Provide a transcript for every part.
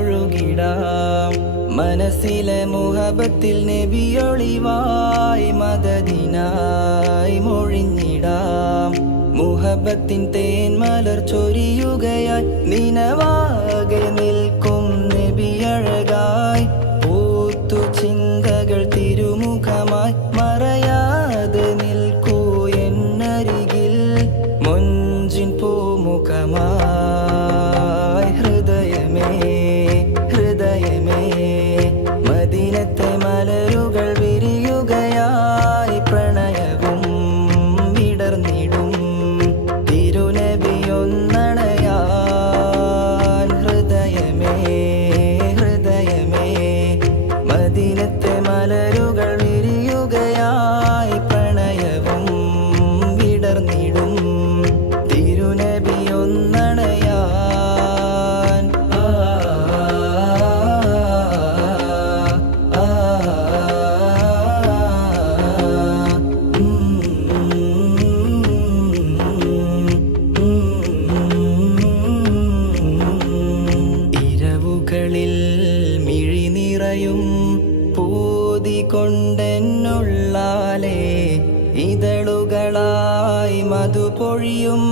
മദ്ഹിലായൊഴുകിടാം മനസ്സിലെ മുഹബത്തിൽ നബിയൊളിവായി മദദിനായി മൊഴിഞ്ഞിടാം. മുഹബത്തിൻ തേൻ മലർ ചൊരിയുകയായി നിനവാകെ നിൽക്കും നബിയഴകായി. പൂത്തു ചിന്തകൾ തിരുമുഖമായി മറയാതെ നിൽക്കൂ എന്നരികിൽ മൊഞ്ചിൻ പൂമുഖമായി. ഹൃദയമേ മദീനത്തെ മലരുകൾ വിരിയുകയായി പ്രണയവും വിടർന്നിടും തിരുനബിയൊന്നണയാൻ. ഹൃദയമേ മദീനത്തെ മലരുകൾ വിരിയുകയായി പ്രണയവും വിടർന്നിടും തിരുനബിയൊന്നണയാൻ. മിഴിനിറയും പൂതി കൊണ്ടെന്നുള്ളാലേ ഇതളുകളായി മധുപൊഴിയും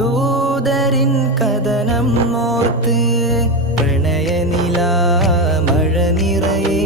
ദൂതരിൻ കഥനം ഓർത്ത് പ്രണയനില മഴ നിറയെ